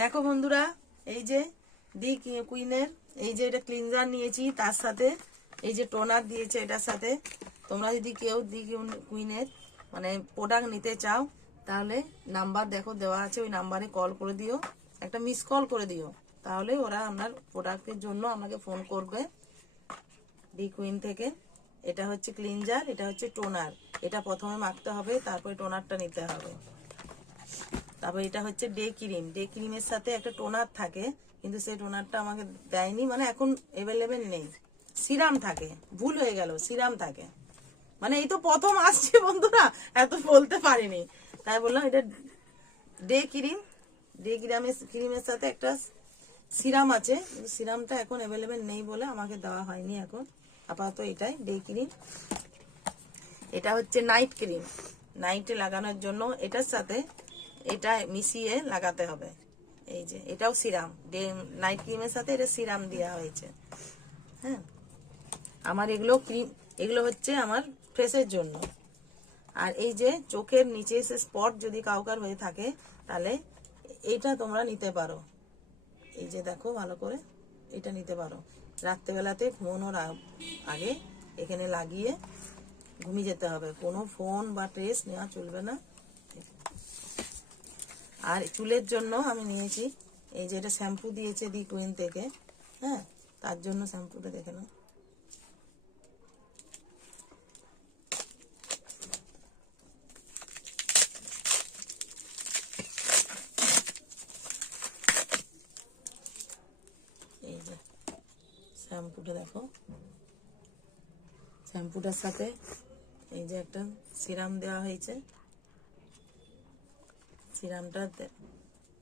দেখো বন্ধুরা, এই যে ডি কুইনের এই যে এটা ক্লিনজার নিয়েছি, তার সাথে এই যে টোনার দিয়েছে এটার সাথে। তোমরা যদি কেউ ডি কুইনের মানে প্রোডাক্ট নিতে চাও তাহলে নাম্বার দেখো দেওয়া আছে, ওই নাম্বারে কল করে দিও, একটা মিস কল করে দিও, তাহলে ওরা আপনার প্রোডাক্টের জন্য আমাকে ফোন করবে ডি কুইন থেকে। এটা হচ্ছে ক্লিনজার, এটা হচ্ছে টোনার। এটা প্রথমে মাখতে হবে, তারপরে টোনারটা নিতে হবে। তারপর এটা হচ্ছে ডে ক্রিম। ডে ক্রিমের সাথে একটা টোনার থাকে, কিন্তু সেই টোনারটা আমাকে দেয়নি, মানে এখন অ্যাভেলেবেল নেই। সিরাম থাকে, ভুল হয়ে গেল, সিরাম থাকে। মানে এই তো প্রথম আসছে বন্ধুরা, এত বলতে পারিনি, তাই বললাম এটা ডে ক্রিম। ডে ক্রিমের সাথে একটা সিরাম আছে, সিরামটা এখন অ্যাভেলেবেল নেই বলে আমাকে দেওয়া হয়নি এখন। আপাতত এটাই ডে ক্রিম। এটা হচ্ছে নাইট ক্রিম, নাইটে লাগানোর জন্য এটার সাথে এটা মিশিয়ে লাগাতে হবে। এই যে এটাও সিরাম, নাইট ক্রিমের সাথে এটা সিরাম দেওয়া হয়েছে। হ্যাঁ, আমার এগুলো ক্রিম, এগুলো হচ্ছে আমার ফেসের জন্য। আর এই যে চোখের নিচে সে স্পট যদি কাউকার হয়ে থাকে তাহলে এটা তোমরা নিতে পারো। এই যে দেখো ভালো করে, এটা নিতে পারো। রাত্রেবেলাতে ঘুমানোর আগে এখানে লাগিয়ে ঘুমিয়ে যেতে হবে, কোনো ফোন বা ট্রেস নেওয়া চলবে না। আর চুলের জন্য আমি নিয়েছি এই যে এটা শ্যাম্পু দিয়েছে ডি কুইন থেকে। হ্যাঁ, তার জন্য শ্যাম্পুটা দেখে নাও। এই যে শ্যাম্পুটা দেখো, শ্যাম্পুটার সাথে এই যে একটা সিরাম দেওয়া হয়েছে, সিরামটা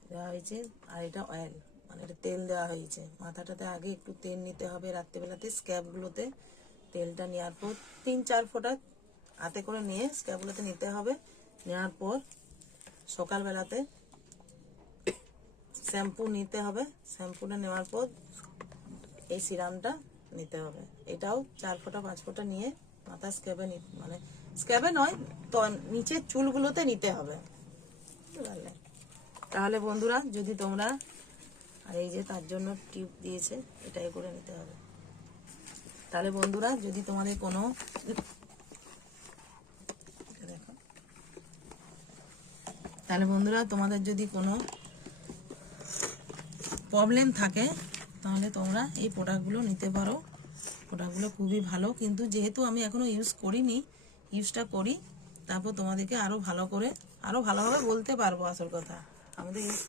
দেওয়া হয়েছে। আর এটা অয়েল, মানে এটা তেল দেওয়া হয়েছে। মাথাটাতে আগে একটু তেল নিতে হবে রাত্রেবেলাতে, স্ক্যাবগুলোতে তেলটা নেওয়ার পর 3-4 ফোঁটা হাতে করে নিয়ে স্ক্যাবগুলোতে নিতে হবে। নেওয়ার পর সকালবেলাতে শ্যাম্পু নিতে হবে, শ্যাম্পুটা নেওয়ার পর এই সিরামটা নিতে হবে। এটাও 4 ফোঁটা 5 ফোঁটা নিয়ে মাথা স্ক্যাবে মানে স্ক্যাবে নয় তো নিচের চুলগুলোতে নিতে হবে। তাহলে বন্ধুরা যদি তোমরা, আর এই যে তার জন্য টিউব দিয়েছে, এটাই করে নিতে হবে। তাহলে বন্ধুরা যদি তোমাদের কোনো দেখো, তাহলে বন্ধুরা তোমাদের যদি কোনো প্রবলেম থাকে তাহলে তোমরা এই প্রোডাক্টগুলো নিতে পারো। প্রোডাক্টগুলো খুবই ভালো, কিন্তু যেহেতু আমি এখনো ইউজ করিনি, ইউজটা করি তারপর তোমাদেরকে আরো ভালো করে আরো ভালোভাবে বলতে পারবো আসল কথা। আমাদের